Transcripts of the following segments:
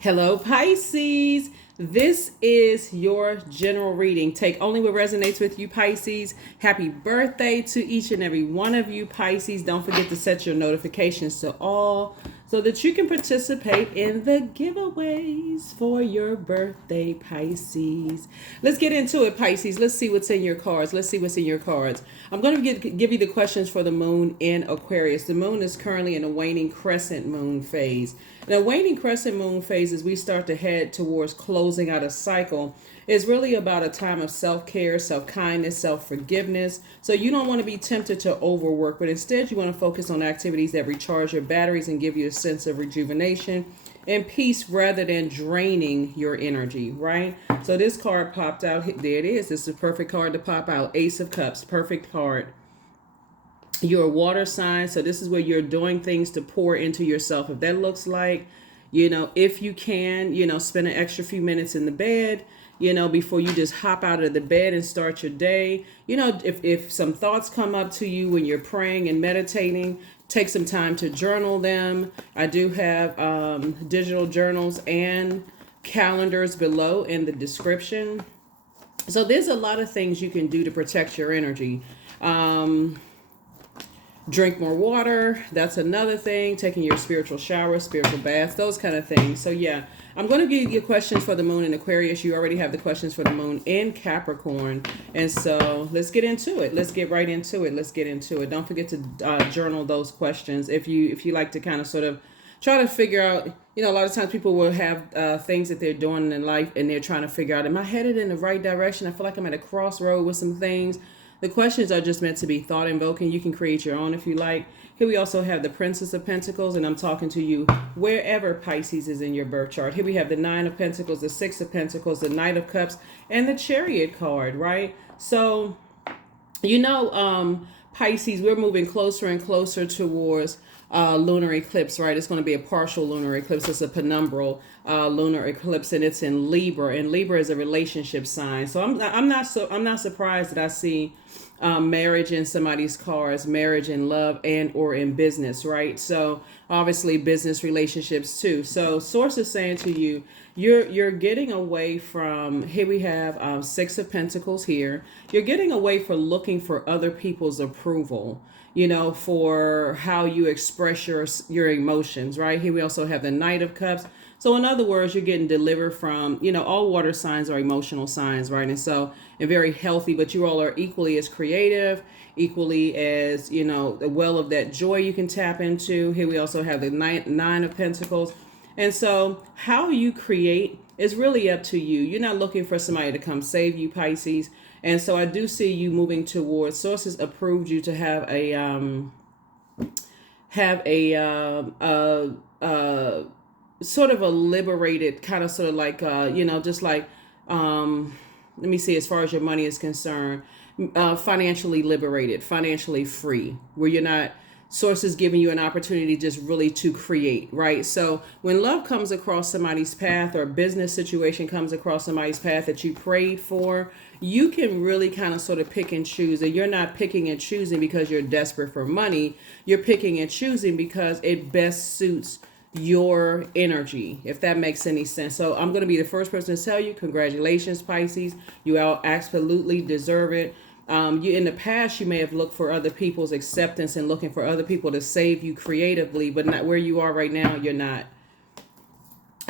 Hello, Pisces. This is your general reading. Take only what resonates with you, Pisces. Happy birthday to each and every one of you, Pisces. Don't forget to set your notifications to all so that you can participate in the giveaways for your birthday, Pisces. Let's get into it, Pisces. Let's see what's in your cards. I'm going to give you the questions for the moon in Aquarius. The moon is currently in a waning crescent moon phase. Now, waning crescent moon phase, as we start to head towards closing out a cycle, is really about a time of self-care, self-kindness, self-forgiveness. So you don't want to be tempted to overwork, but instead you want to focus on activities that recharge your batteries and give you a sense of rejuvenation and peace rather than draining your energy, right? So this card popped out. There it is. This is a perfect card to pop out. Ace of Cups, perfect card. You're a water sign, so this is where you're doing things to pour into yourself. If that looks like, if you can, spend an extra few minutes in the bed, before you just hop out of the bed and start your day. If some thoughts come up to you when you're praying and meditating, take some time to journal them. I do have digital journals and calendars below in the description. So there's a lot of things you can do to protect your energy. Drink more water. That's another thing. Taking your spiritual shower, spiritual bath, those kind of things. So yeah, I'm going to give you questions for the moon in Aquarius. You already have the questions for the moon in Capricorn. And so let's get into it. Let's get right into it. Don't forget to journal those questions. If you like to kind of sort of try to figure out, a lot of times people will have things that they're doing in life and they're trying to figure out, am I headed in the right direction? I feel like I'm at a crossroad with some things. The questions are just meant to be thought invoking. You can create your own if you like. Here we also have the Princess of Pentacles, and I'm talking to you wherever Pisces is in your birth chart. Here we have the Nine of Pentacles, the Six of Pentacles, the Knight of Cups, and the Chariot card, right? So, Pisces, we're moving closer and closer towards lunar eclipse, right? It's going to be a partial lunar eclipse. It's a penumbral lunar eclipse, and it's in Libra. And Libra is a relationship sign. So I'm not surprised that I see marriage in somebody's cards, marriage in love and or in business, right? So obviously business relationships too. So source is saying to you, you're getting away from, here we have Six of Pentacles here. You're getting away from looking for other people's approval, for how you express your emotions, right? Here we also have the Knight of Cups. So in other words, you're getting delivered from, all water signs are emotional signs, right? And very healthy, but you all are equally as creative, equally as, the well of that joy you can tap into. Here we also have the Nine of Pentacles. And so how you create is really up to you. You're not looking for somebody to come save you, Pisces. And so I do see you moving towards, sources approved you to have a sort of a liberated kind of sort of like, just like, let me see, as far as your money is concerned, financially liberated, financially free, where you're not, sources giving you an opportunity just really to create, right? So when love comes across somebody's path or a business situation comes across somebody's path that you prayed for, you can really kind of sort of pick and choose. And you're not picking and choosing because you're desperate for money. You're picking and choosing because it best suits your energy, if that makes any sense. So I'm going to be the first person to tell you, congratulations, Pisces. You all absolutely deserve it. You in the past, you may have looked for other people's acceptance and looking for other people to save you creatively, but not where you are right now. You're not.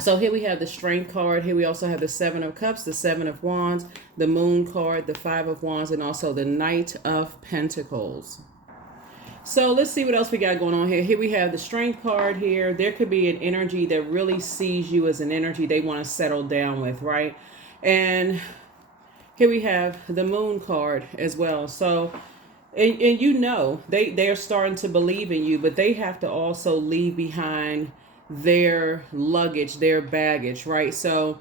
So here we have the Strength card. Here we also have the Seven of Cups, the Seven of Wands, the Moon card, the Five of Wands, and also the Knight of Pentacles. So let's see what else we got going on here. Here we have the Strength card here. There could be an energy that really sees you as an energy they want to settle down with, right? And here we have the Moon card as well. So, and they are starting to believe in you, but they have to also leave behind their luggage, their baggage, right? So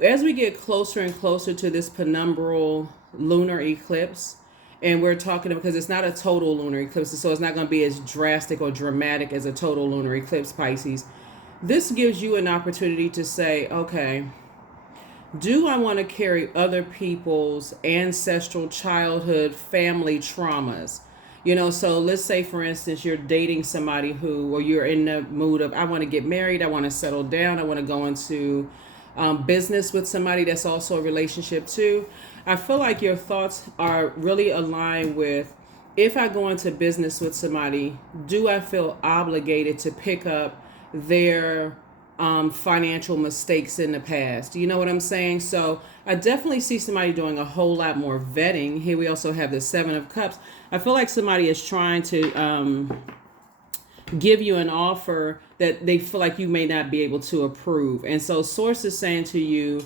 as we get closer and closer to this penumbral lunar eclipse, and we're talking because it's not a total lunar eclipse, so it's not going to be as drastic or dramatic as a total lunar eclipse, Pisces. This gives you an opportunity to say, okay, do I want to carry other people's ancestral childhood family traumas? So let's say, for instance, you're dating somebody who, or you're in the mood of, I want to get married, I want to settle down, I want to go into business with somebody that's also a relationship too. I feel like your thoughts are really aligned with, if I go into business with somebody, do I feel obligated to pick up their financial mistakes in the past? You know what I'm saying? So I definitely see somebody doing a whole lot more vetting. Here we also have the Seven of Cups. I feel like somebody is trying to give you an offer that they feel like you may not be able to approve. And so Source is saying to you,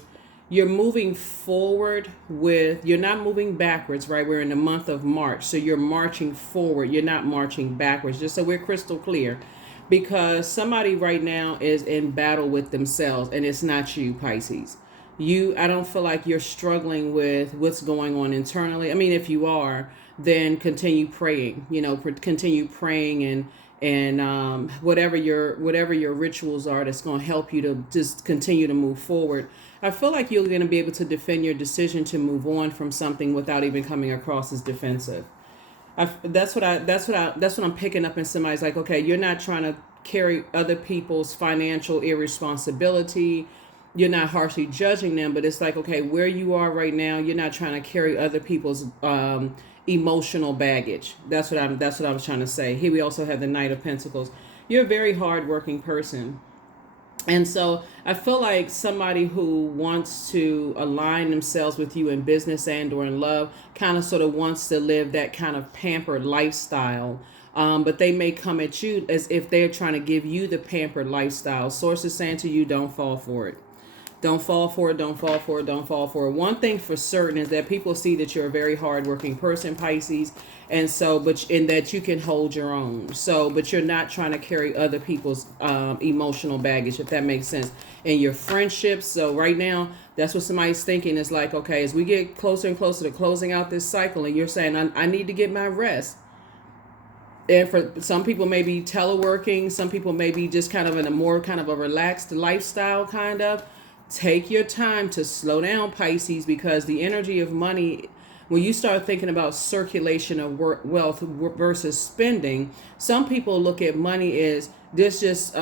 you're moving forward with, you're not moving backwards, right? We're in the month of March. So you're marching forward. You're not marching backwards, just so we're crystal clear. Because somebody right now is in battle with themselves, and it's not you, Pisces. I don't feel like you're struggling with what's going on internally. I mean, if you are, then continue praying, continue praying, and whatever your rituals are that's going to help you to just continue to move forward. I feel like you're going to be able to defend your decision to move on from something without even coming across as defensive. That's what I'm picking up in somebody's like, okay, you're not trying to carry other people's financial irresponsibility. You're not harshly judging them, but it's like, okay, where you are right now, you're not trying to carry other people's emotional baggage. That's what I was trying to say. Here we also have the Knight of Pentacles. You're a very hardworking person. And so I feel like somebody who wants to align themselves with you in business and or in love kind of sort of wants to live that kind of pampered lifestyle. But they may come at you as if they're trying to give you the pampered lifestyle. Source is saying to you, don't fall for it. Don't fall for it, don't fall for it, don't fall for it. One thing for certain is that people see that you're a very hardworking person, Pisces, and so, but in that you can hold your own. So, but you're not trying to carry other people's emotional baggage, if that makes sense, in your friendships. So right now, that's what somebody's thinking is like, okay, as we get closer and closer to closing out this cycle, and you're saying, I need to get my rest. And for some people, maybe teleworking, some people may be just kind of in a more kind of a relaxed lifestyle kind of. Take your time to slow down, Pisces, because the energy of money, when you start thinking about circulation of wealth versus spending, some people look at money as this just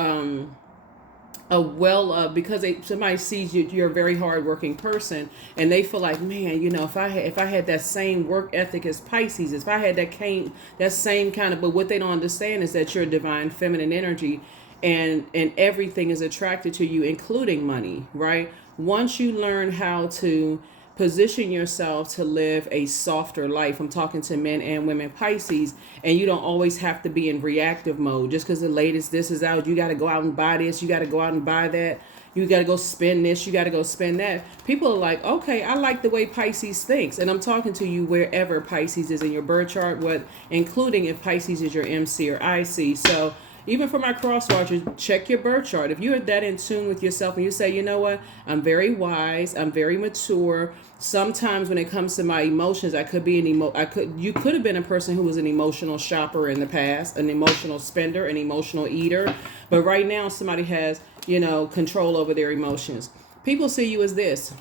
because somebody sees you're a very hardworking person, and they feel like, man, if I had that same work ethic as Pisces, if I had that same kind of, but what they don't understand is that you're a divine feminine energy. And everything is attracted to you, including money, right? Once you learn how to position yourself to live a softer life, I'm talking to men and women, Pisces, and you don't always have to be in reactive mode. Just because the latest this is out, you got to go out and buy this, you got to go out and buy that, you got to go spend this, you got to go spend that. People are like, okay, I like the way Pisces thinks. And I'm talking to you wherever Pisces is in your birth chart, including if Pisces is your MC or IC. So even for my cross watchers, check your birth chart. If you're that in tune with yourself and you say, you know what, I'm very wise, I'm very mature. Sometimes when it comes to my emotions, you could have been a person who was an emotional shopper in the past, an emotional spender, an emotional eater. But right now, somebody has, control over their emotions. People see you as this.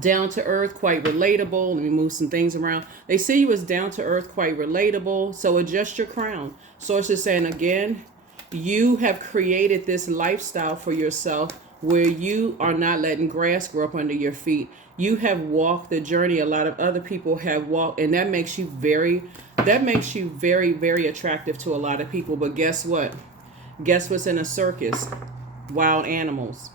Down to earth, quite relatable. Let me move some things around. They see you as down to earth, quite relatable. So adjust your crown. Source is saying again, you have created this lifestyle for yourself where you are not letting grass grow up under your feet. You have walked the journey a lot of other people have walked, and that makes you very, very attractive to a lot of people. But guess what? Guess what's in a circus? Wild animals.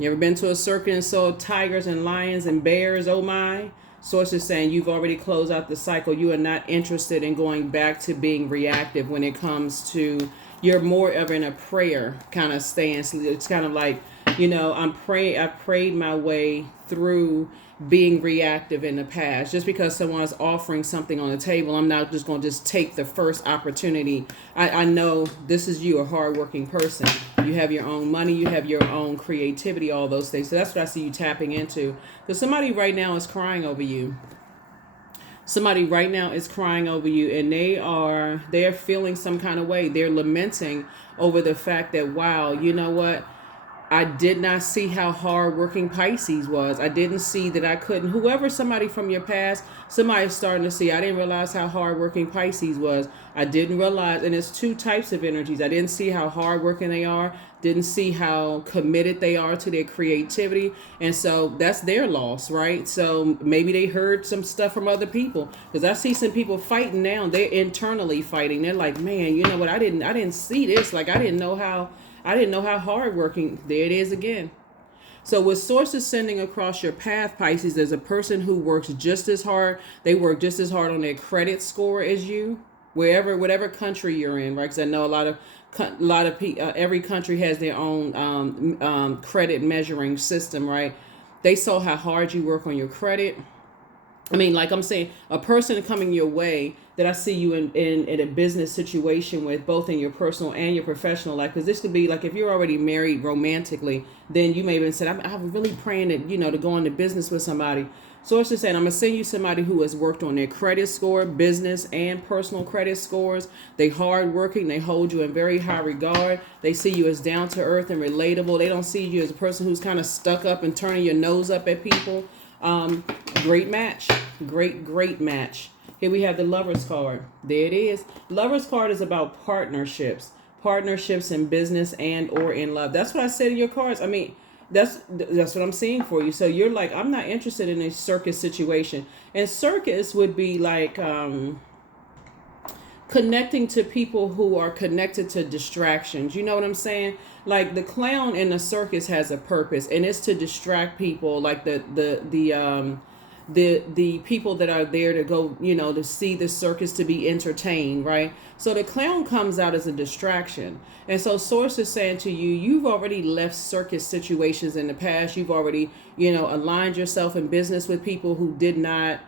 You ever been to a circus and saw tigers and lions and bears? Oh my. Source is saying you've already closed out the cycle. You are not interested in going back to being reactive when it comes to, you're more of in a prayer kind of stance. It's kind of like, I prayed my way through being reactive in the past. Just because someone's offering something on the table, I'm not just going to just take the first opportunity. I know this is you, a hardworking person. You have your own money, you have your own creativity, all those things. So that's what I see you tapping into. So somebody right now is crying over you. Somebody right now is crying over you, and they are feeling some kind of way. They're lamenting over the fact that, wow, you know what? I did not see how hardworking Pisces was. I didn't see that I couldn't. Whoever, somebody from your past, somebody's starting to see. I didn't realize how hardworking Pisces was. I didn't realize, and it's two types of energies. I didn't see how hardworking they are. Didn't see how committed they are to their creativity, and so that's their loss, right? So maybe they heard some stuff from other people, because I see some people fighting now. They're internally fighting. They're like, man, you know what? I didn't see this. Like I didn't know how hardworking. There it is again. So with sources sending across your path, Pisces, there's a person who works just as hard. They work just as hard on their credit score as you, whatever country you're in, right? Because I know every country has their own credit measuring system, right? They saw how hard you work on your credit. I mean, like I'm saying, a person coming your way that I see you in a business situation with, both in your personal and your professional life. Because this could be like, if you're already married romantically, then you may have said, I'm really praying that, to go into business with somebody. So it's just saying, I'm going to send you somebody who has worked on their credit score, business and personal credit scores. They hardworking. They hold you in very high regard. They see you as down to earth and relatable. They don't see you as a person who's kind of stuck up and turning your nose up at people. Great match. Great match. Here we have the Lovers card. There it is. Lovers card is about partnerships in business and or in love. That's what I said in your cards. I mean, that's what I'm seeing for you. So you're like, I'm not interested in a circus situation. And circus would be like connecting to people who are connected to distractions. You know what I'm saying? Like the clown in the circus has a purpose, and it's to distract people, like the people that are there to go, to see the circus, to be entertained, right? So the clown comes out as a distraction. And so source is saying to you, you've already left circus situations in the past. You've already, aligned yourself in business with people who did not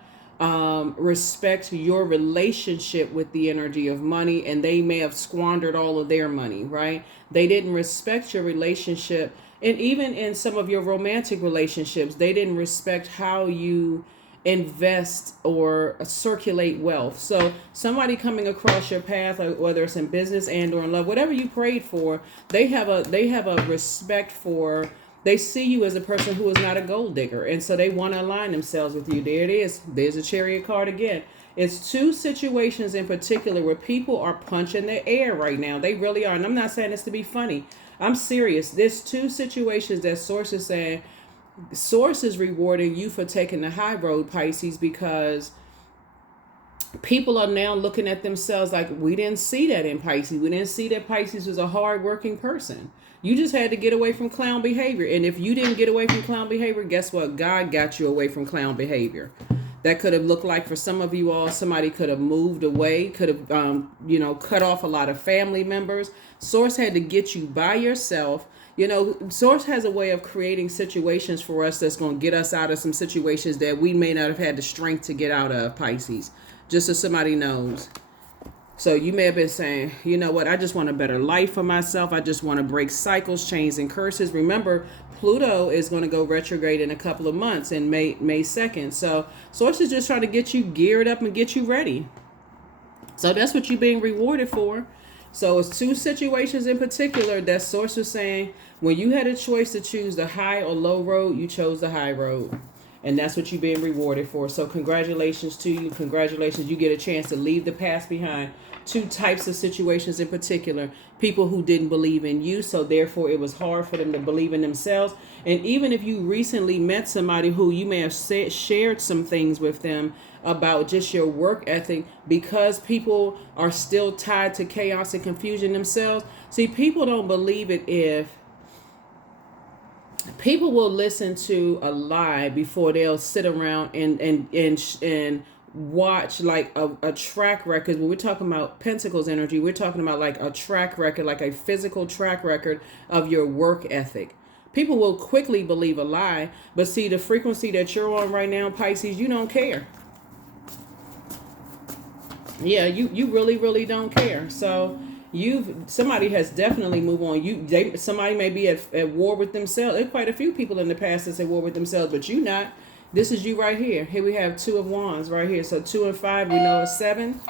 respect your relationship with the energy of money, and they may have squandered all of their money, right? They didn't respect your relationship. And even in some of your romantic relationships, they didn't respect how you invest or circulate wealth. So somebody coming across your path, whether it's in business and or in love, whatever you prayed for, they have a respect for. They see you as a person who is not a gold digger, and so they want to align themselves with you. There it is. There's a Chariot card again. It's two situations in particular where people are punching the air right now. They really are. And I'm not saying this to be funny. I'm serious. There's two situations that Source is saying. Source is rewarding you for taking the high road, Pisces, because people are now looking at themselves like, we didn't see that in Pisces. We didn't see that Pisces was a hardworking person. You just had to get away from clown behavior. And if you didn't get away from clown behavior, guess what? God got you away from clown behavior. That could have looked like, for some of you all, somebody could have moved away, could have, cut off a lot of family members. Source had to get you by yourself. Source has a way of creating situations for us that's going to get us out of some situations that we may not have had the strength to get out of, Pisces. Just so somebody knows. So you may have been saying, you know what, I just want a better life for myself. I just want to break cycles, chains, and curses. Remember, Pluto is going to go retrograde in a couple of months, in May 2nd. So Source is just trying to get you geared up and get you ready. So that's what you're being rewarded for. So it's two situations in particular that Source was saying, when you had a choice to choose the high or low road, you chose the high road. And that's what you're being rewarded for. So congratulations to you. Congratulations. You get a chance to leave the past behind. Two types of situations in particular. People who didn't believe in you, so therefore it was hard for them to believe in themselves. And even if you recently met somebody who you may have shared some things with them about just your work ethic, because people are still tied to chaos and confusion themselves. See, people don't believe it if people will listen to a lie before they'll sit around and watch like a track record. When we're talking about Pentacles energy, we're talking about like a track record, like a physical track record of your work ethic. People will quickly believe a lie, but see, the frequency that you're on right now, Pisces, you don't care. Yeah, you really don't care. So somebody has definitely moved on. Somebody may be at war with themselves. There's quite a few people in the past that's at war with themselves, but you not. This is you right here. Here we have Two of Wands right here. So 2 and 5, we know is 7.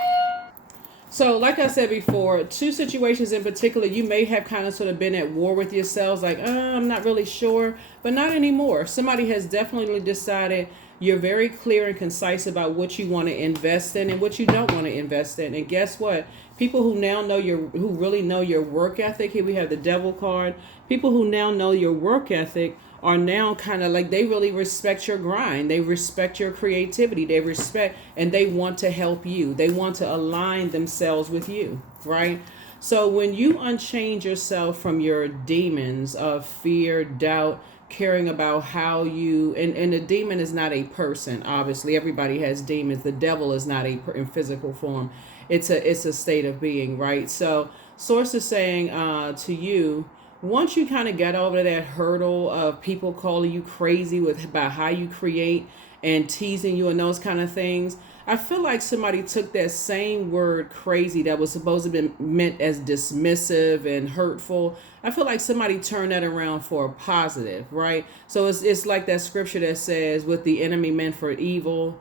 So, like I said before, two situations in particular, you may have kind of sort of been at war with yourselves, like, I'm not really sure, but not anymore. Somebody has definitely decided you're very clear and concise about what you want to invest in and what you don't want to invest in. And guess what? People who now know who really know your work ethic, here we have the devil card. People who now know your work ethic are now kind of like, they really respect your grind, they respect your creativity, they respect, and they want to help you, they want to align themselves with you, right? So when you unchain yourself from your demons of fear, doubt, caring about how you, and the demon is not a person, obviously everybody has demons. The devil is not in physical form, it's a state of being, right? So source is saying to you, once you kind of get over that hurdle of people calling you crazy about how you create and teasing you and those kind of things, I feel like somebody took that same word crazy that was supposed to be meant as dismissive and hurtful. I feel like somebody turned that around for a positive, right? So it's like that scripture that says, "What the enemy meant for evil,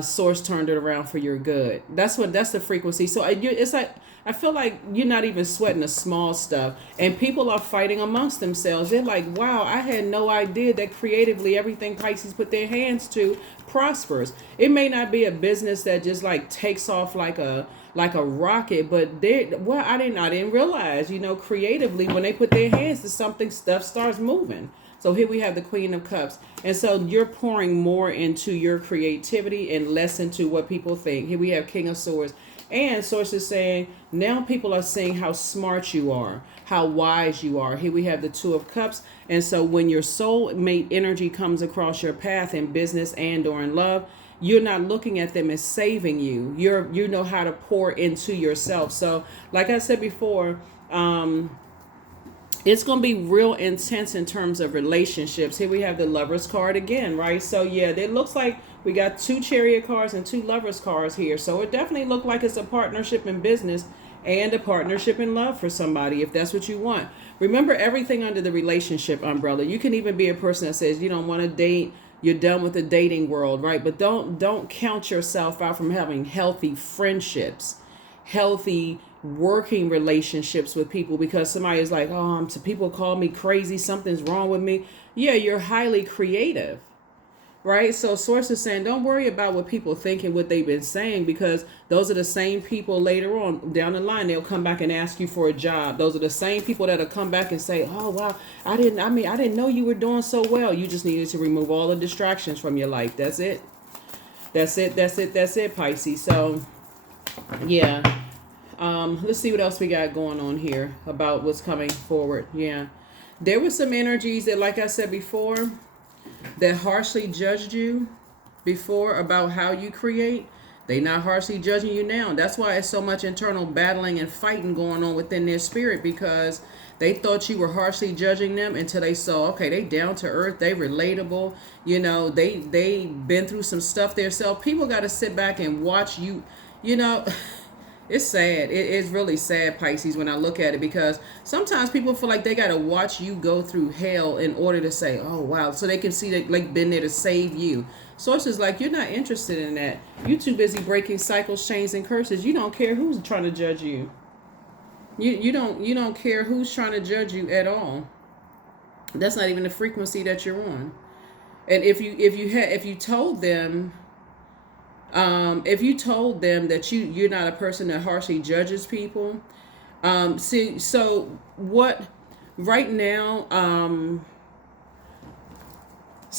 source turned it around for your good." That's the frequency. So it's like, I feel like you're not even sweating the small stuff, and people are fighting amongst themselves. They're like, wow, I had no idea that creatively everything Pisces put their hands to prospers. It may not be a business that just like takes off like a rocket, but I didn't realize, creatively when they put their hands to something, stuff starts moving. So here we have the Queen of Cups. And so you're pouring more into your creativity and less into what people think. Here we have King of Swords. And source is saying now people are seeing how smart you are, how wise you are. Here we have the Two of Cups. And so when your soulmate energy comes across your path in business and or in love, you're not looking at them as saving you. You know how to pour into yourself. So like I said before, it's going to be real intense in terms of relationships. Here we have the Lovers card again, right? So yeah, it looks like we got two Chariot cards and two Lovers cards here. So it definitely looked like it's a partnership in business and a partnership in love for somebody, if that's what you want. Remember everything under the relationship umbrella. You can even be a person that says you don't want to date, you're done with the dating world, right? But don't count yourself out from having healthy friendships, healthy working relationships with people, because somebody is like, so people call me crazy, something's wrong with me. Yeah, you're highly creative, right? So source is saying don't worry about what people think and what they've been saying, because those are the same people later on down the line, they'll come back and ask you for a job. Those are the same people that'll come back and say, oh wow, I didn't know you were doing so well. You just needed to remove all the distractions from your life. That's it, Pisces. So yeah. Let's see what else we got going on here about what's coming forward. Yeah. There were some energies that, like I said before, that harshly judged you before about how you create. They not harshly judging you now. That's why it's so much internal battling and fighting going on within their spirit, because they thought you were harshly judging them until they saw, okay, they down to earth, they relatable, they been through some stuff themselves. People got to sit back and watch you, It's sad. It's really sad, Pisces, when I look at it, because sometimes people feel like they got to watch you go through hell in order to say, oh, wow, so they can see that like been there to save you. Sources like, you're not interested in that. You're too busy breaking cycles, chains, and curses. You don't care who's trying to judge you. You don't care who's trying to judge you at all. That's not even the frequency that you're on. And if you told them that you're not a person that harshly judges people, so what right now,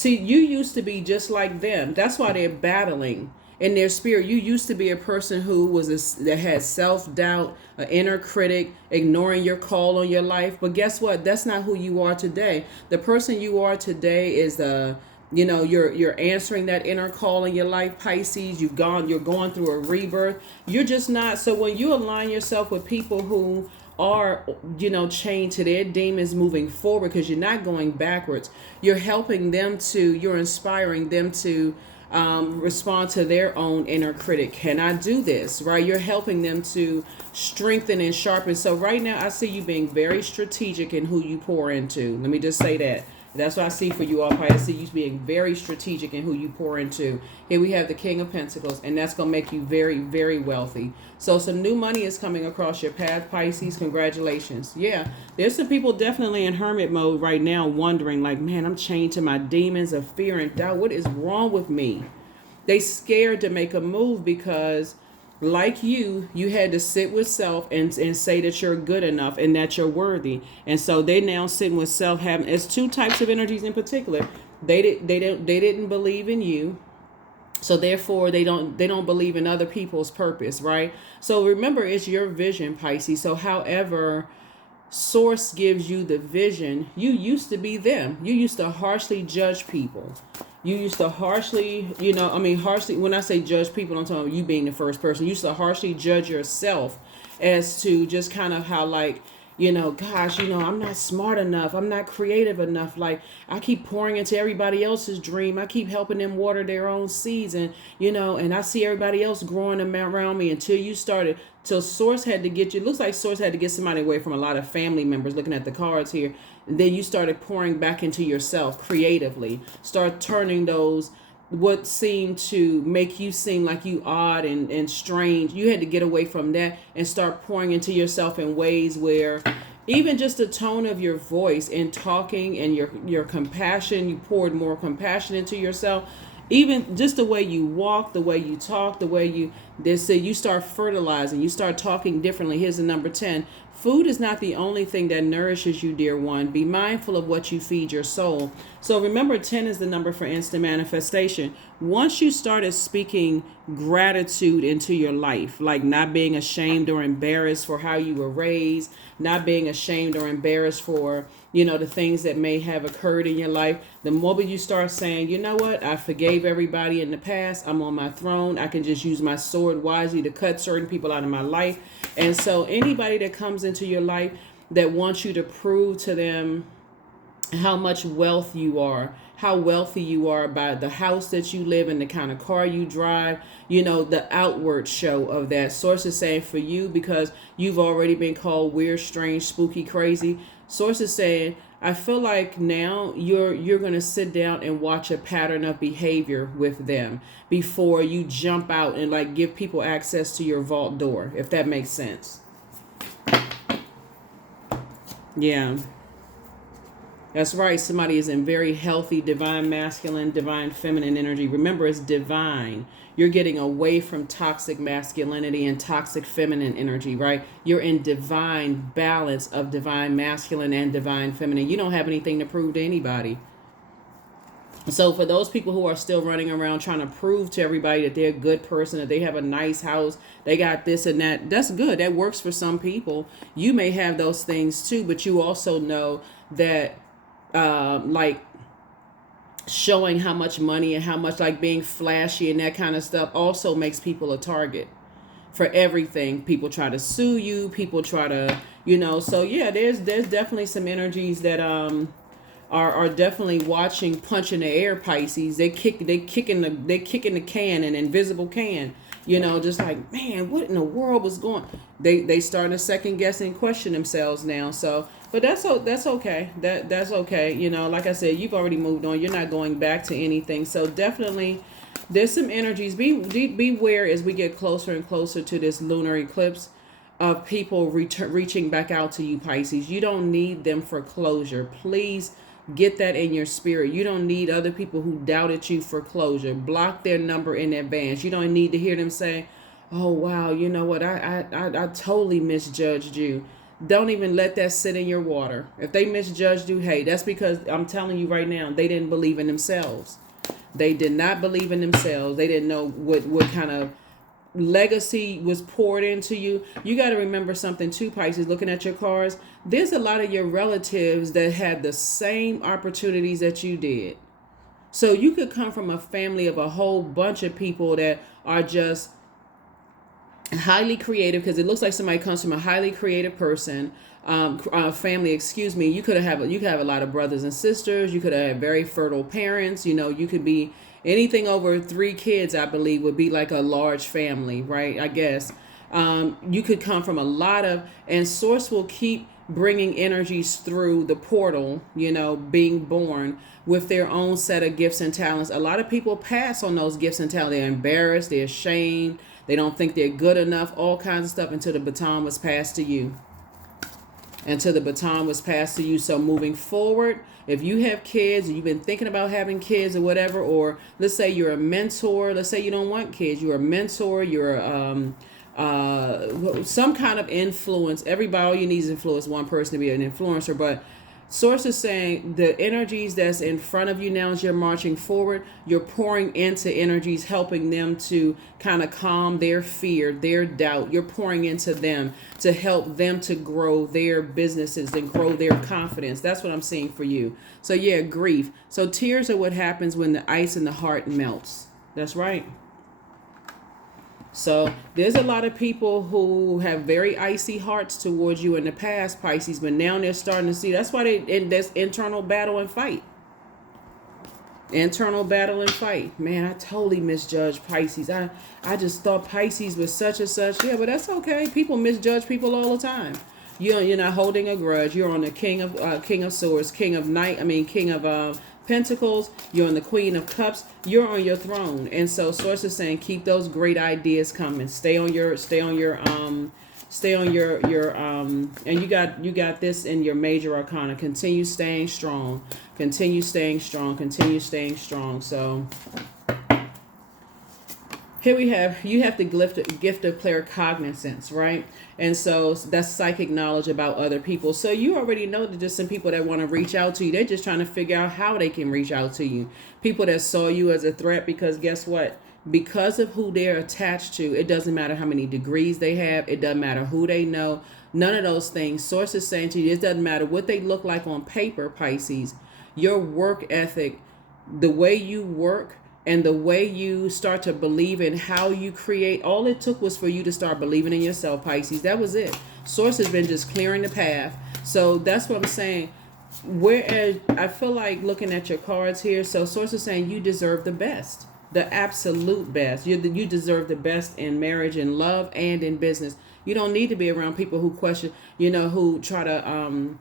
you used to be just like them. That's why they're battling in their spirit. You used to be a person who that had self-doubt, an inner critic, ignoring your call on your life. But guess what? That's not who you are today. The person you are today is you're answering that inner call in your life, Pisces. You're going through a rebirth. You're just not. So when you align yourself with people who are, chained to their demons moving forward, because you're not going backwards, you're inspiring them to respond to their own inner critic. Can I do this? Right? You're helping them to strengthen and sharpen. So right now I see you being very strategic in who you pour into. Let me just say that. That's what I see for you all, Pisces. I see you being very strategic in who you pour into. Here we have the King of Pentacles, and that's going to make you very, very wealthy. So some new money is coming across your path, Pisces. Congratulations. Yeah, there's some people definitely in hermit mode right now wondering like, man, I'm chained to my demons of fear and doubt. What is wrong with me? They scared to make a move because like you had to sit with self and say that you're good enough and that you're worthy. And so they now sitting with self having, it's two types of energies in particular. They didn't believe in you. So therefore they don't believe in other people's purpose, right? So remember, it's your vision, Pisces. So however source gives you the vision, you used to be them. You used to harshly judge people. You used to harshly, harshly, when I say judge people, I'm talking about you being the first person. You used to harshly judge yourself as to just kind of how like, gosh, I'm not smart enough. I'm not creative enough. Like I keep pouring into everybody else's dream. I keep helping them water their own seeds. And, and I see everybody else growing them around me till Source had to get you. It looks like Source had to get somebody away from a lot of family members looking at the cards here. And then you started pouring back into yourself creatively. Start turning those what seemed to make you seem like you odd and strange. You had to get away from that and start pouring into yourself in ways where even just the tone of your voice and talking and your compassion, you poured more compassion into yourself. Even just the way you walk, the way you talk, the way you start fertilizing, you start talking differently. Here's the number 10. Food is not the only thing that nourishes you, dear one. Be mindful of what you feed your soul. So remember, 10 is the number for instant manifestation. Once you started speaking gratitude into your life, like not being ashamed or embarrassed for how you were raised, not being ashamed or embarrassed for, the things that may have occurred in your life, the moment you start saying, you know what, I forgave everybody in the past. I'm on my throne. I can just use my sword wisely to cut certain people out of my life. And so anybody that comes into your life that wants you to prove to them how much wealth you are, how wealthy you are by the house that you live in, the kind of car you drive, the outward show of that. Source is saying for you, because you've already been called weird, strange, spooky, crazy. Source is saying, I feel like now you're going to sit down and watch a pattern of behavior with them before you jump out and like give people access to your vault door, if that makes sense. Yeah. That's right. Somebody is in very healthy, divine masculine, divine feminine energy. Remember, it's divine. You're getting away from toxic masculinity and toxic feminine energy, right? You're in divine balance of divine masculine and divine feminine. You don't have anything to prove to anybody. So for those people who are still running around trying to prove to everybody that they're a good person, that they have a nice house, they got this and that, that's good. That works for some people. You may have those things too, but you also know that like showing how much money and how much like being flashy and that kind of stuff also makes people a target for everything. People try to sue you, people try to, so yeah, there's definitely some energies that are definitely watching punch in the air, Pisces. They kicking the can, an invisible can, just like, man, what in the world was going. They starting to second guess and question themselves now. So but that's okay. That's okay. Like I said, you've already moved on. You're not going back to anything. So definitely there's some energies. Beware as we get closer and closer to this lunar eclipse of people reaching back out to you, Pisces. You don't need them for closure. Please get that in your spirit. You don't need other people who doubted you for closure. Block their number in advance. You don't need to hear them say, oh, wow, you know what? I totally misjudged you. Don't even let that sit in your water. If they misjudged you, hey, that's because I'm telling you right now, they didn't believe in themselves. They did not believe in themselves. They didn't know what kind of legacy was poured into you. You got to remember something too, Pisces, looking at your cards. There's a lot of your relatives that had the same opportunities that you did. So you could come from a family of a whole bunch of people that are just highly creative, because it looks like somebody comes from a highly creative person, family, excuse me. You could have a lot of brothers and sisters. You could have very fertile parents. You could be anything over 3 kids, I believe, would be like a large family, right? I guess. You could come from a lot of, and Source will keep bringing energies through the portal, being born with their own set of gifts and talents. A lot of people pass on those gifts and talents. They're embarrassed, they're ashamed, they don't think they're good enough, all kinds of stuff until the baton was passed to you. So moving forward, if you have kids and you've been thinking about having kids or whatever, or let's say you're a mentor, let's say you don't want kids, you're a mentor, you're some kind of influence. Everybody, all you need is influence one person to be an influencer. But Source is saying the energies that's in front of you now as you're marching forward, you're pouring into energies, helping them to kind of calm their fear, their doubt. You're pouring into them to help them to grow their businesses and grow their confidence. That's what I'm seeing for you. So yeah, grief. So tears are what happens when the ice in the heart melts. That's right. So there's a lot of people who have very icy hearts towards you in the past, Pisces, but now they're starting to see. That's why there's internal battle and fight. Man, I totally misjudged Pisces. I just thought Pisces was such and such. Yeah, but that's okay. People misjudge people all the time. You're not holding a grudge. You're on the King of Swords, King of Pentacles. You're on the Queen of Cups. You're on your throne. And so Source is saying keep those great ideas coming. Stay on your and you got this in your major arcana. Continue staying strong. So here we have, you have the gift of claircognizance, right? And so that's psychic knowledge about other people. So you already know that there's some people that want to reach out to you. They're just trying to figure out how they can reach out to you. People that saw you as a threat, because guess what? Because of who they're attached to, it doesn't matter how many degrees they have. It doesn't matter who they know. None of those things. Source is saying to you, it doesn't matter what they look like on paper, Pisces. Your work ethic, the way you work, and the way you start to believe in how you create, all it took was for you to start believing in yourself, Pisces. That was it. Source has been just clearing the path. So that's what I'm saying. Whereas I feel like looking at your cards here, so Source is saying you deserve the best, the absolute best. You deserve the best in marriage and love and in business. You don't need to be around people who question, who try to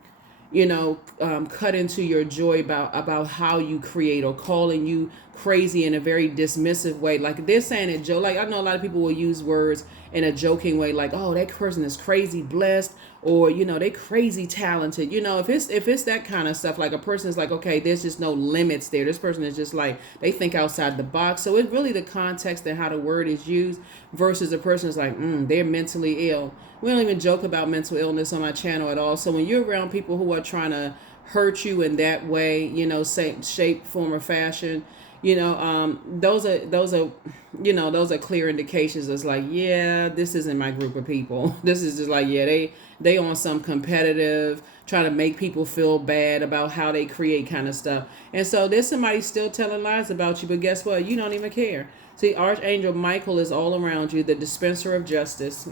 cut into your joy about how you create, or calling you crazy in a very dismissive way. Like they're saying it joke. Like I know a lot of people will use words in a joking way, like, oh, that person is crazy blessed, or they crazy talented. If it's that kind of stuff, like a person is like, okay, there's just no limits there. This person is just like, they think outside the box. So it's really the context and how the word is used versus a person is like, they're mentally ill. We don't even joke about mental illness on my channel at all. So when you're around people who are trying to hurt you in that way, same shape, form, or fashion, those are clear indications. It's like, yeah, this isn't my group of people. This is just like, yeah, they on some competitive, trying to make people feel bad about how they create kind of stuff. And so there's somebody still telling lies about you, but guess what? You don't even care. See, Archangel Michael is all around you, the dispenser of justice.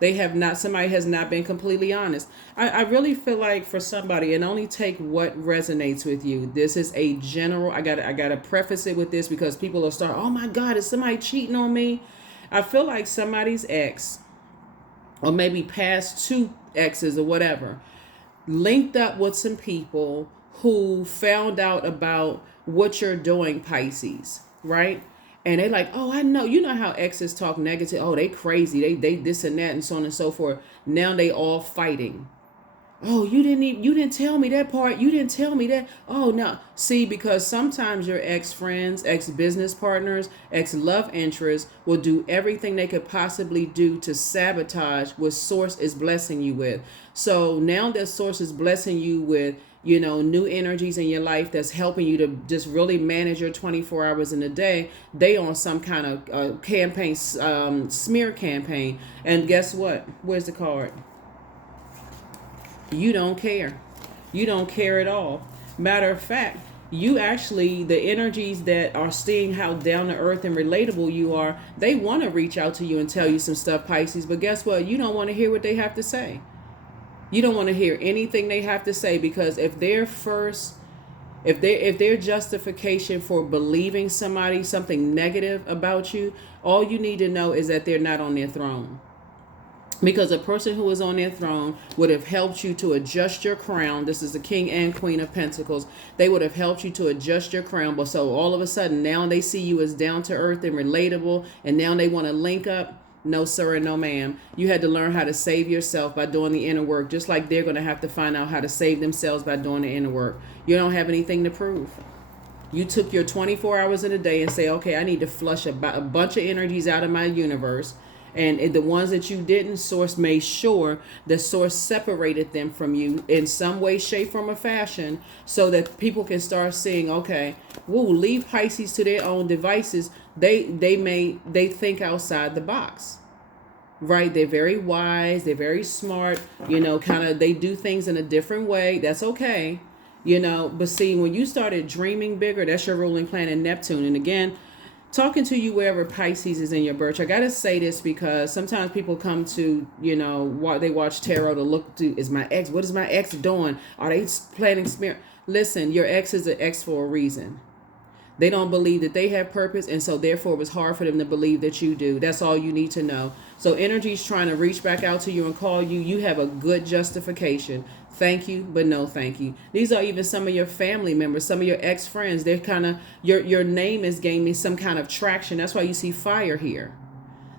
Somebody has not been completely honest. I really feel like for somebody, and only take what resonates with you. This is a general, I gotta preface it with this because people will start, oh my God, is somebody cheating on me? I feel like somebody's ex, or maybe past two exes or whatever, linked up with some people who found out about what you're doing, Pisces, right? And they like, oh, I know. You know how exes talk negative. Oh, they crazy. They this and that and so on and so forth. Now they all fighting. Oh, you didn't tell me that part. You didn't tell me that. Oh, no. See, because sometimes your ex-friends, ex-business partners, ex-love interests will do everything they could possibly do to sabotage what Source is blessing you with. So now that Source is blessing you with, new energies in your life that's helping you to just really manage your 24 hours in a day, they on some kind of campaign, smear campaign. And guess what? Where's the card? You don't care. You don't care at all. Matter of fact, you actually, the energies that are seeing how down to earth and relatable you are, they want to reach out to you and tell you some stuff, Pisces. But guess what? You don't want to hear what they have to say. You don't want to hear anything they have to say, because if their justification for believing something negative about you, all you need to know is that they're not on their throne. Because a person who is on their throne would have helped you to adjust your crown. This is the King and Queen of Pentacles. They would have helped you to adjust your crown. But so all of a sudden, now they see you as down to earth and relatable, and now they want to link up. No, sir, and no, ma'am. You had to learn how to save yourself by doing the inner work, just like they're going to have to find out how to save themselves by doing the inner work. You don't have anything to prove. You took your 24 hours in a day and say, okay, I need to flush a bunch of energies out of my universe. And the ones that you didn't, Source made sure the Source separated them from you in some way, shape, form, or fashion, so that people can start seeing, okay, woo, leave Pisces to their own devices. They think outside the box, right? They're very wise. They're very smart. Kind of they do things in a different way. That's okay. But see, when you started dreaming bigger, that's your ruling planet Neptune. And again, talking to you wherever Pisces is in your birth. I got to say this because sometimes people come to, they watch tarot to look to, what is my ex doing? Are they planning spirit? Listen, your ex is an ex for a reason. They don't believe that they have purpose, and so therefore it was hard for them to believe that you do. That's all you need to know. So energy's trying to reach back out to you and call you. You have a good justification. Thank you, but no thank you. These are even some of your family members, some of your ex-friends. They're kind of, your name is gaining some kind of traction. That's why you see fire here.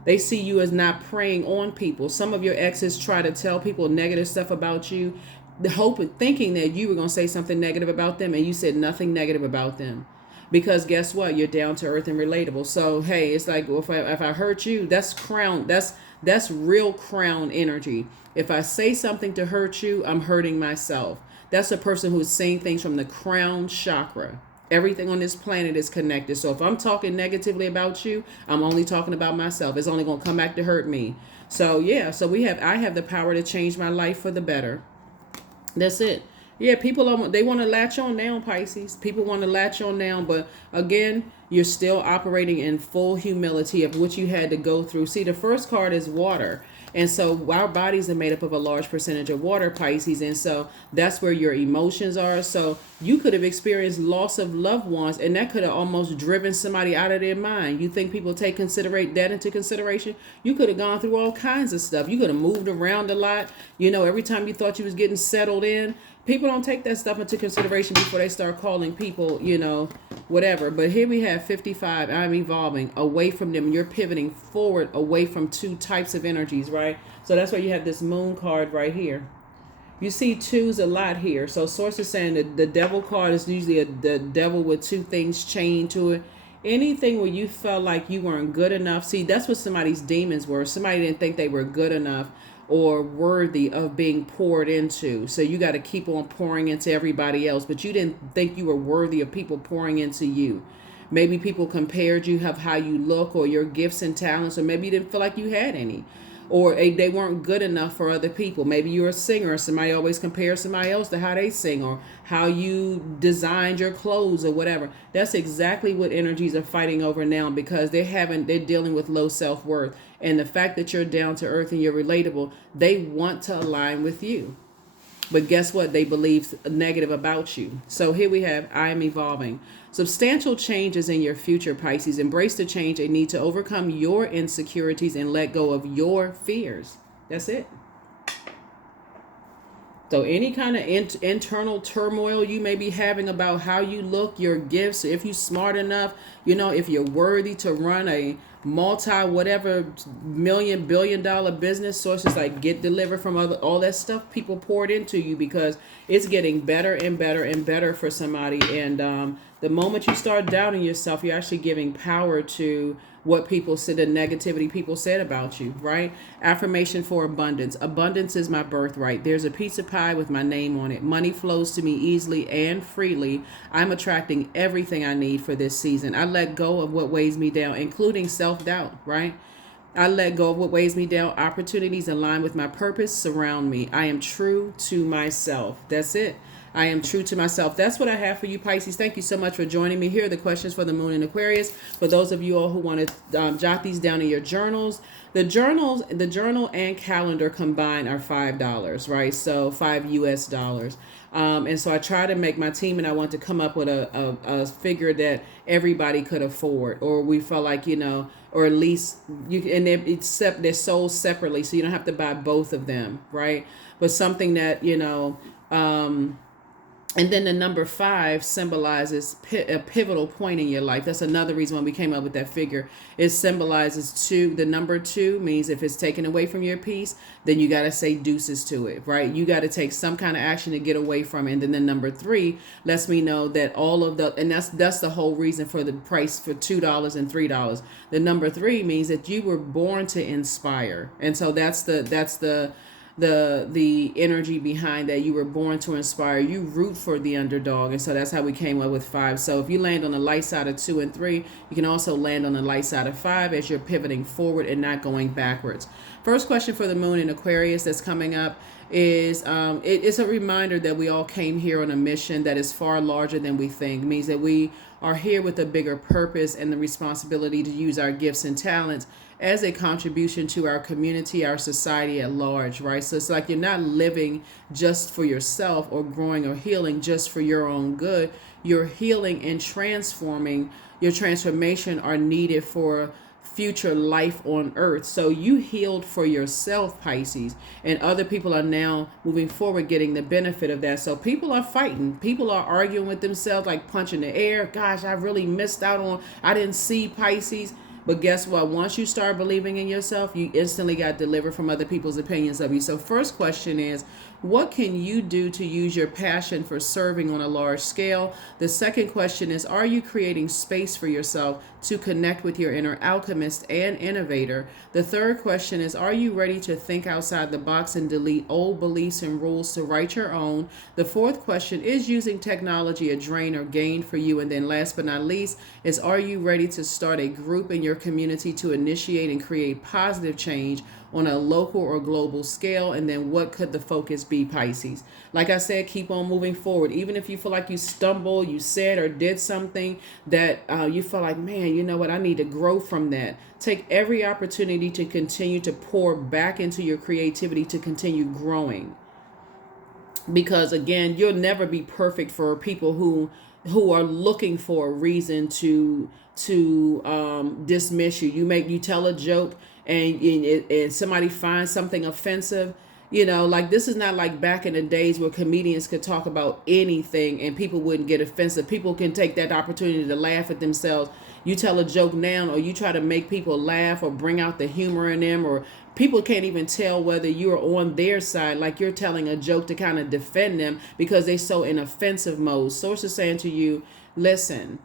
They see you as not preying on people. Some of your exes try to tell people negative stuff about you, thinking that you were going to say something negative about them, and you said nothing negative about them. Because guess what? You're down to earth and relatable. So, hey, it's like, well, if I hurt you, that's crown. That's real crown energy. If I say something to hurt you, I'm hurting myself. That's a person who's saying things from the crown chakra. Everything on this planet is connected. So if I'm talking negatively about you, I'm only talking about myself. It's only going to come back to hurt me. So, yeah. So I have the power to change my life for the better. That's it. Yeah, they want to latch on now, Pisces. People want to latch on now, but again, you're still operating in full humility of what you had to go through. See, the first card is water. And so our bodies are made up of a large percentage of water, Pisces. And so that's where your emotions are. So you could have experienced loss of loved ones, and that could have almost driven somebody out of their mind. You think people take that into consideration? You could have gone through all kinds of stuff. You could have moved around a lot. Every time you thought you was getting settled in, people don't take that stuff into consideration before they start calling people, whatever. But here we have 55. I'm evolving away from them. You're pivoting forward away from two types of energies, right? So that's why you have this moon card right here. You see twos a lot here. So Source is saying that the devil card is usually the devil with two things chained to it. Anything where you felt like you weren't good enough. See, that's what somebody's demons were. Somebody didn't think they were good enough or worthy of being poured into. So you got to keep on pouring into everybody else, but you didn't think you were worthy of people pouring into you. Maybe people compared you of how you look or your gifts and talents, or maybe you didn't feel like you had any, or they weren't good enough for other people. Maybe you're a singer, somebody always compares somebody else to how they sing or how you designed your clothes or whatever. That's exactly what energies are fighting over now, because they're dealing with low self-worth. And the fact that you're down to earth and you're relatable, they want to align with you. But guess what? They believe negative about you. So here we have, I am evolving. Substantial changes in your future, Pisces. Embrace the change and need to overcome your insecurities and let go of your fears. That's it. So any kind of internal turmoil you may be having about how you look, your gifts, if you're smart enough, if you're worthy to run a multi-whatever billion-dollar business, Sources like get delivered from all that stuff people poured into you, because it's getting better and better and better for somebody. And the moment you start doubting yourself, you're actually giving power to what people said, the negativity people said about you, right? Affirmation for abundance. Abundance is my birthright. There's a piece of pie with my name on it. Money flows to me easily and freely. I'm attracting everything I need for this season. I let go of what weighs me down, including self-doubt, right? I let go of what weighs me down. Opportunities align with my purpose surround me. I am true to myself. That's it. I am true to myself. That's what I have for you, Pisces. Thank you so much for joining me. Here are the questions for the moon in Aquarius. For those of you all who want to jot these down in your journals, the journal and calendar combined are $5, right? So $5 US. And so I try to make my team and I want to come up with a figure that everybody could afford, or we felt like, or at least they're sold separately, so you don't have to buy both of them, right? But something that, and then the number 5 symbolizes a pivotal point in your life. That's another reason why we came up with that figure. It symbolizes 2. The number 2 means if it's taken away from your peace, then you got to say deuces to it, right? You got to take some kind of action to get away from it. And then the number 3 lets me know that all of the, and that's the whole reason for the price for $2 and $3. The number 3 means that you were born to inspire. And so that's the energy behind that. You were born to inspire. You root for the underdog. And so that's how we came up with 5. So if you land on the light side of 2 and 3, you can also land on the light side of 5 as you're pivoting forward and not going backwards. First question for the moon in Aquarius that's coming up is it's a reminder that we all came here on a mission that is far larger than we think. It means that we are here with a bigger purpose and the responsibility to use our gifts and talents as a contribution to our community, our society at large, right? So it's like you're not living just for yourself or growing or healing just for your own good. Your healing and transforming, your transformation are needed for future life on earth. So you healed for yourself, Pisces, and other people are now moving forward getting the benefit of that. So people are fighting. People are arguing with themselves, like punching the air. Gosh, I really missed out on, I didn't see, Pisces. But guess what? Once you start believing in yourself, you instantly got delivered from other people's opinions of you. So first question is, what can you do to use your passion for serving on a large scale? The second question is, are you creating space for yourself to connect with your inner alchemist and innovator? The third question is, are you ready to think outside the box and delete old beliefs and rules to write your own? The fourth question is, using technology a drain or gain for you? And then last but not least is, are you ready to start a group in your community to initiate and create positive change on a local or global scale? And then what could the focus be, Pisces? Like I said, keep on moving forward. Even if you feel like you stumbled, you said or did something that you feel like, man, you know what, I need to grow from that. Take every opportunity to continue to pour back into your creativity to continue growing. Because again, you'll never be perfect for people who are looking for a reason to dismiss you. You tell a joke and somebody finds something offensive. Like this is not like back in the days where comedians could talk about anything and people wouldn't get offensive. People can take that opportunity to laugh at themselves. You tell a joke now, or you try to make people laugh or bring out the humor in them, or people can't even tell whether you're on their side, like you're telling a joke to kind of defend them because they're so in offensive mode. Source is saying to you, listen,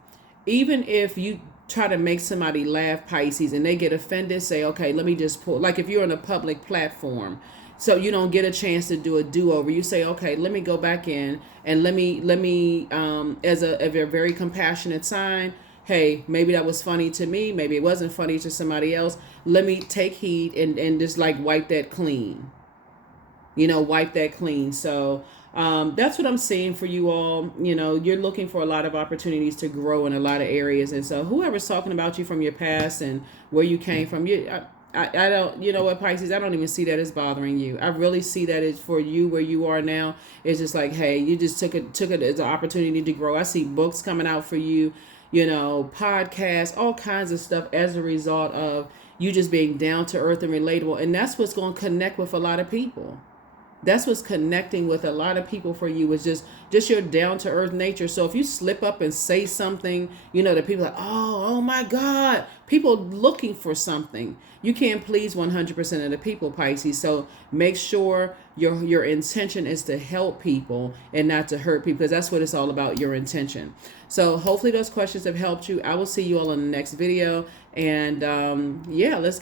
even if you try to make somebody laugh, Pisces, and they get offended, say, okay, let me just pull. Like if you're on a public platform, so you don't get a chance to do a do-over, you say, okay, let me go back in and let me as a very compassionate sign, hey, maybe that was funny to me, maybe it wasn't funny to somebody else. Let me take heed and just like wipe that clean. Wipe that clean. So that's what I'm saying for you all. You're looking for a lot of opportunities to grow in a lot of areas. And so whoever's talking about you from your past and where you came from, I don't, you know what, Pisces, I don't even see that as bothering you. I really see that as for you where you are now. It's just like, hey, you just took it as an opportunity to grow. I see books coming out for you, podcasts, all kinds of stuff as a result of you just being down to earth and relatable. And that's what's going to connect with a lot of people. That's what's connecting with a lot of people for you, is just your down to earth nature. So if you slip up and say something, that people are like, oh my God, people looking for something. You can't please 100% of the people, Pisces. So make sure your intention is to help people and not to hurt people, because that's what it's all about, your intention. So hopefully those questions have helped you. I will see you all in the next video. And let's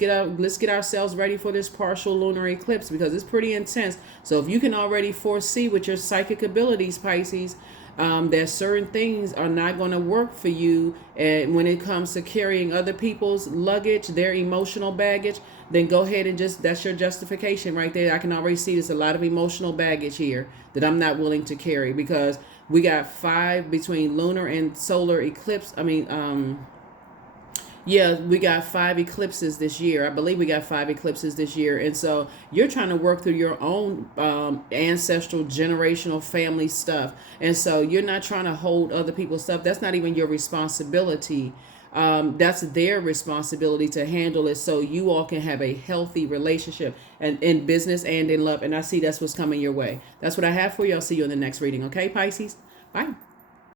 get ourselves ready for this partial lunar eclipse, because it's pretty intense. So if you can already foresee with your psychic abilities, Pisces, that certain things are not going to work for you. And when it comes to carrying other people's luggage, their emotional baggage, then go ahead and just, that's your justification right there. I can already see there's a lot of emotional baggage here that I'm not willing to carry, because we got 5 between lunar and solar eclipse. Yeah, we got 5 eclipses this year. I believe we got 5 eclipses this year. And so you're trying to work through your own ancestral, generational family stuff. And so you're not trying to hold other people's stuff. That's not even your responsibility. That's their responsibility to handle it, so you all can have a healthy relationship, and in business and in love. And I see that's what's coming your way. That's what I have for you. I'll see you in the next reading. Okay, Pisces? Bye.